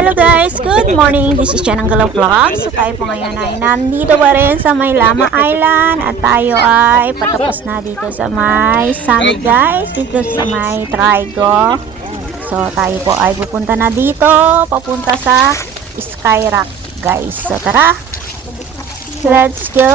Hello guys, good morning. This is Chananggalo Vlogs. So tayo po ngayon ay nandito pa rin sa may Lama Island at tayo ay patapos na dito sa may summit guys, dito sa may Trigo. So tayo po ay pupunta na dito, papunta sa Skyrock guys. So tara, let's go!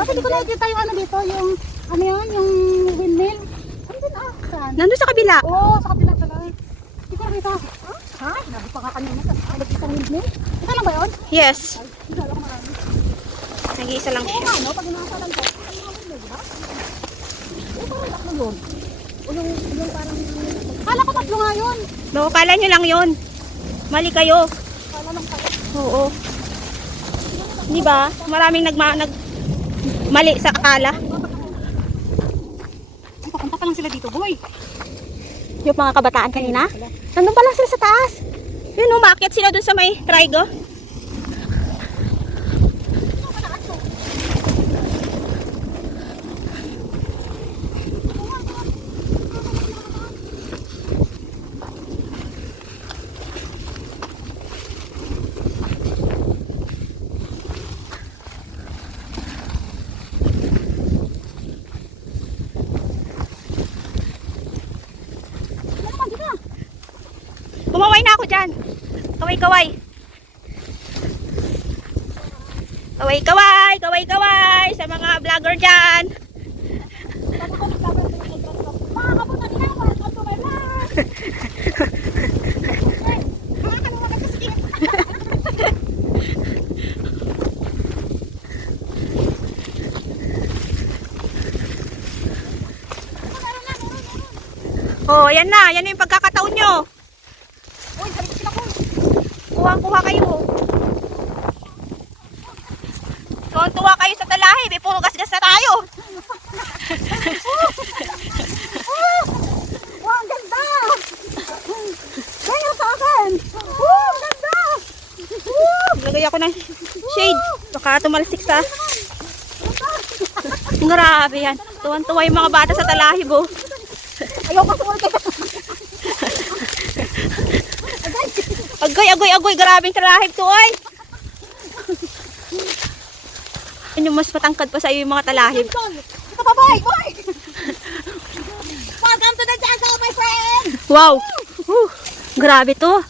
Bakit di ko nakikita yung ano dito, yung ano yan, yung windmill? Ano din saan? Nandun sa kabila. Oo, sa kabila pala. Hindi ko nakita. Ha? Nabi pa nga kanina sa isang windmill? Ito lang ba yun? Yes. Hindi ko marami. Nag-iisa lang Oo siya. nga, no? Pag inasalan ko, ano nga windmill, di ba? Oo, parang tatlo yun. O yung parang... Kala ko tatlo nga yun. No, kala nyo lang yun. Mali kayo. Kala lang pala. Oo. Di ba? Maraming mali sa akala. Ay, papunta pa lang sila dito, boy. Yung mga kabataan kanina. Nandun pa lang sila sa taas. Yun, umakyat sila dun sa may Trigo. Kumaway na ako dyan. Kaway-kaway. Kaway-kaway, kaway-kaway sa mga vlogger dyan. Oh, yan na. Yan na yung pagkakataon nyo. Kuha kayo. Tuwa kayo sa talahi. May puro gas-gas na tayo. Wow, ang ganda! Ganyan sa akin! Wow, ang ganda! Lagay ako ng shade. Baka tumalsik sa... Grabe yan. Tuwan-tuwa yung mga bata sa talahib oh. Ayaw ko sumuli kayo. Agoy. Grabing talahib to ay. Ano mas matangkad pa sa iyo yung mga talahib. Ito pa, boy! Welcome to the jungle, my friend! Wow. Grabe to.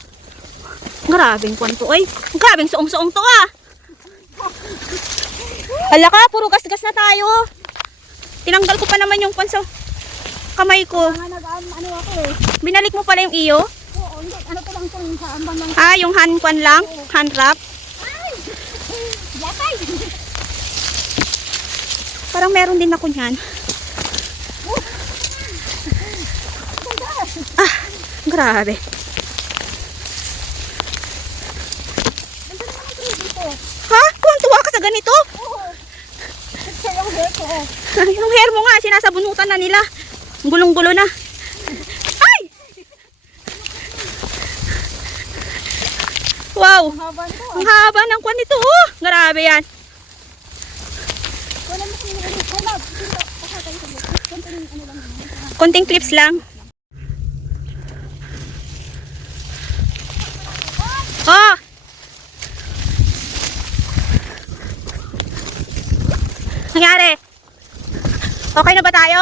Grabing kwanto ay. Grabing suong-suong to ah. Hala ka, puro gas-gas na tayo. Tinanggal ko pa naman yung kwanso. Kamay ko. Ano ako eh. Binalik mo pala yung iyo? Oo, hindi. Ano to lang itong sa ambang lang. Ah, yung hand kwan lang? Hand wrap? Ay! Yakay! Parang meron din ako niyan. Ah, grabe. Ganda naman ang tuloy dito. Ha? Tuwa ka sa ganito? Oo. Ito yung hair ko. Yung hair mo nga, sinasabunutan na nila. Gulong-gulo na. Ay! Wow! Haba nito. Ang haba ng kwan nito. Oh! Grabe yan. Wala mo kung ano. I love. Dito. Pasakay ko dito. Konting ano lang. Konting clips lang. Oh! Nangyari? Okay na ba tayo?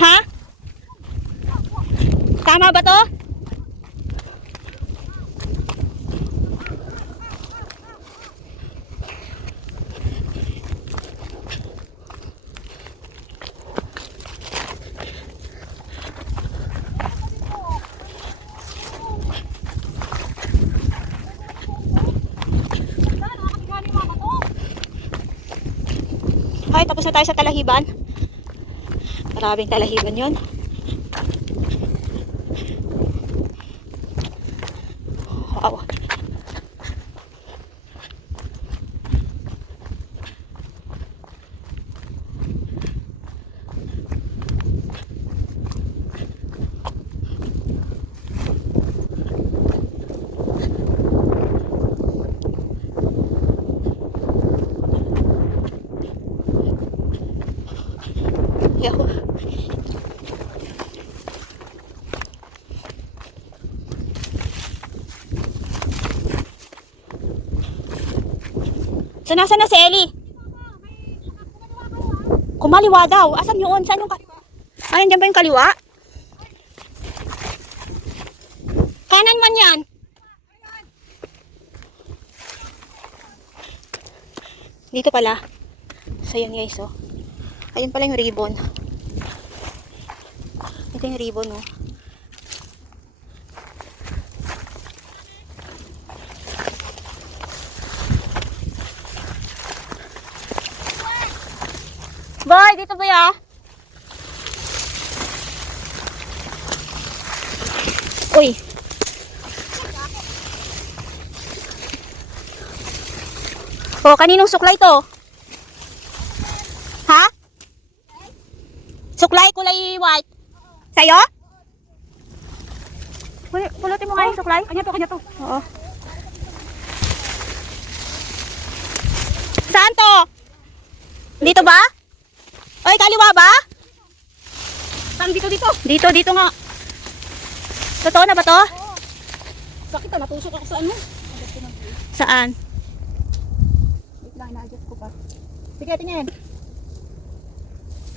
Ha? Tama ba to? Ay, tapos na tayo sa talahiban. Maraming talahiban yun. Wow. Yahoo. So, nasaan na si Ellie? Kumaliwa daw. Asan yun? Saan yung Ay, andyan ba yung kaliwa? Kanan man yan. Dito pala. So, yan guys, oh. Ayun pala yung ribbon. Ito yung ribbon, oh. Boy, dito ba ya? Uy. Oh, kaninong suklay to? Ha? Suklay kulay white. Sa'yo? Pulutin mo nga yung suklay. Kanya to. Oo. Saan to? Dito ba? Oy, kaliwa ba? Saan dito? Dito nga. Totoo na ba to? Bakit natusok ako sa ano? Saan? Wait lang, ina-adjust ko pa. Sige, tingin.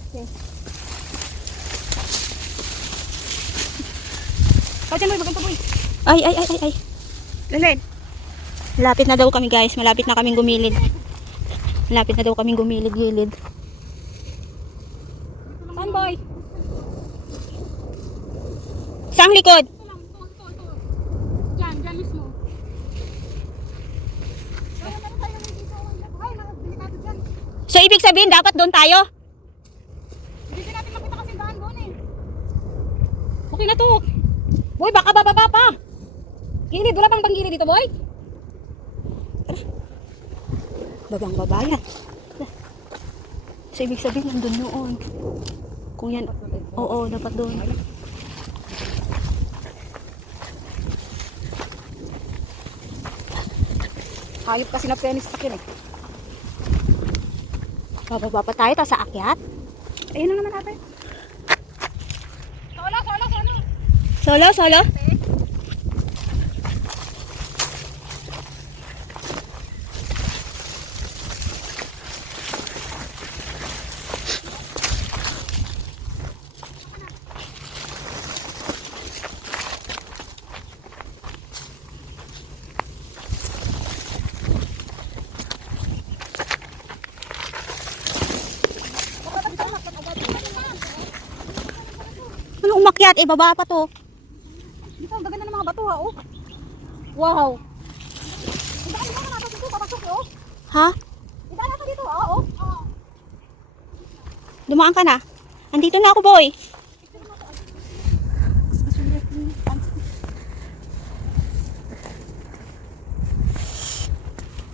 Okay. Kau dyan, boy, maganda, boy. Ay. Lalin. Malapit na daw kami guys. Malapit na kaming gumilid. Malapit na daw kaming gumilid-gilid. Saan, boy? Saan likod? Ito. Diyan mismo. Kaya meron tayo dito. Ay, delikado dyan. So, ibig sabihin, dapat doon tayo? Hindi natin makita kasi daan doon eh. Okay na to. Boy, baka bababa pa. Gilid, wala bang gilid dito, boy? Babang babayan. So, ibig sabihin, nandun noon. Kung yan, oo, dapat doon. Hayop kasi na penis akin eh. Bababa pa tayo, tapos sa akyat. Ayun na naman natin. Solo? Ano umakyat? Eh, baba pa to. Dito, ang gaganda ng mga bato ha, oh. Wow. Idaan mo naman dito, papasok eh, oh. Ha? Idaan natin dito, oh. Dumaan ka na? Andito na ako, boy.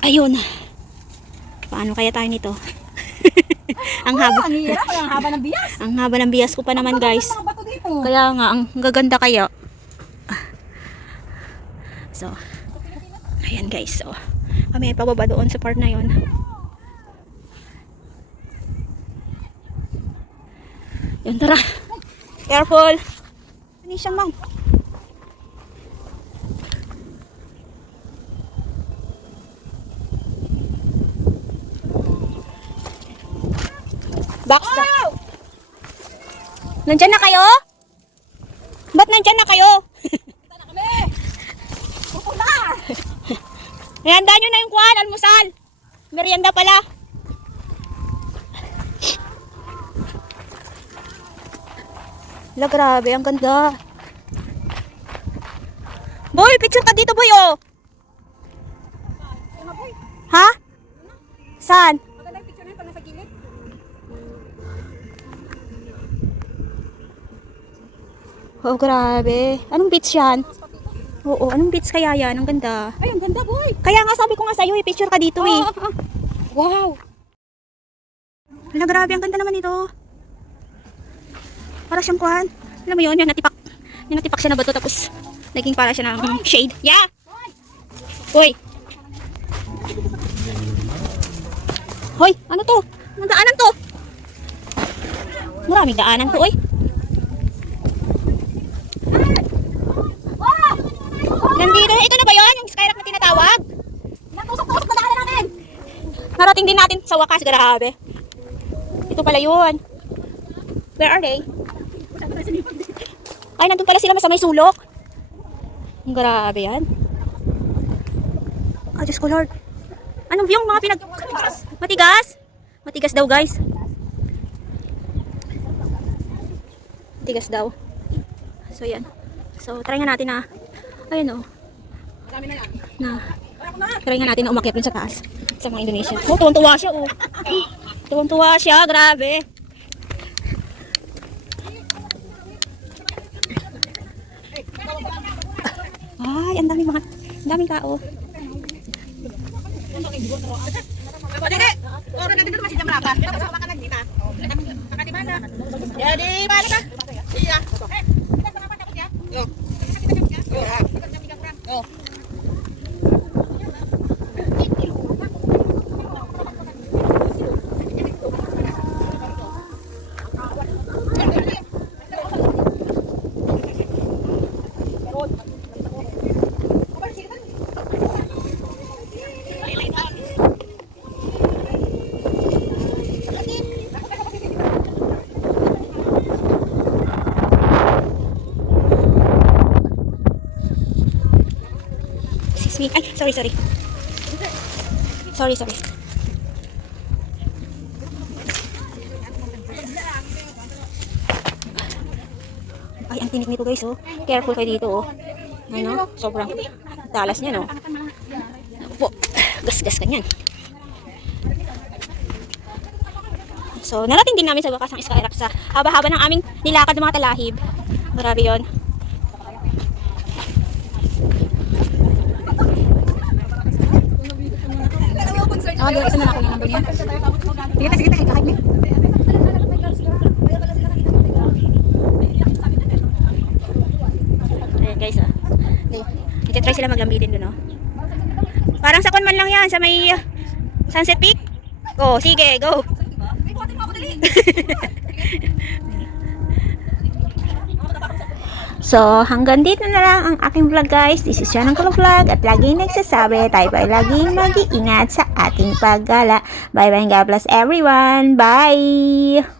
Ayun. Paano kaya tayo nito? Ang haba. Ang hirap, ang haba ng bias. Ang haba ng bias ko pa naman, guys. Ang mga bato dito. Kaya nga, ang gaganda kaya. So, ayan guys. So, kami ay pababa doon sa part na yon. Yun, tara. Careful. Ano siyang mang? Box na. Nandyan na kayo? Ba't nandyan na kayo? Kita na kami. Pupula. Ihanda nyo na yung kuhan, almusal. Merienda pala. La, grabe, ang ganda. Boy, picture ka dito, boy, oh. Ano, boy? Ha? Saan? Maganda yung picture na yun pag nasa gilid. Oh, grabe. Anong beach yan? Oo, anong beach kaya yan? Ang ganda. Ay, ang ganda, boy. Kaya nga sabi ko nga sa'yo, i-picture ka dito, eh. Wow. Hala, grabe, ang ganda naman ito. Para siyang kuhan. Alam mo yun, yung natipak siya na bato, tapos naging para siya ng shade. Yeah! Hoy! Hoy, ano to? Anong daanan to? Maraming daanan to, oy. Nandito, ito na ba yun? Yung skyrock na tinatawag? Natusok-tusok na daanan natin. Narating din natin sa wakas, grabe. Ito pala yun. Where are they? Ay, nandun pala sila sa may sulok. Ang grabe yan. Oh, Diyos ko Lord. Anong yung mga pinag... Matigas? Matigas daw, guys. Matigas daw. So, yan. So, try nga natin na... Ayun, oh. Try nga natin na umakyat dun sa taas. Sa mga Indonesia. Oh, tuwang-tuwa siya, oh. Tuwang-tuwa siya, grabe. Ay, ang daming tao. Jadi, balik ka. Iya. Excuse me. Ay, sorry. Sorry. Ay, ang tinik nito, guys, oh. Careful kayo dito, oh. Ay, no? Sobrang talas niya, no? Po, gas-gas ka niyan. So, narating din namin sa wakas ang skyrock sa haba-haba ng aming nilakad ng mga talahib. Grabe yun. Ito na ako yung number niya. Sige, kahit ni. Ayan, guys, ah. Nagtitry sila maglambitin dun, oh. Parang sa Conman lang yan, sa may Sunset Peak. Oh, sige, go. So, hanggang dito na lang ang aking vlog, guys. This is Chanang Kalong Vlog at laging nagsasabi, tayo ay laging mag-iingat sa ating paggala. Bye-bye and God bless everyone. Bye!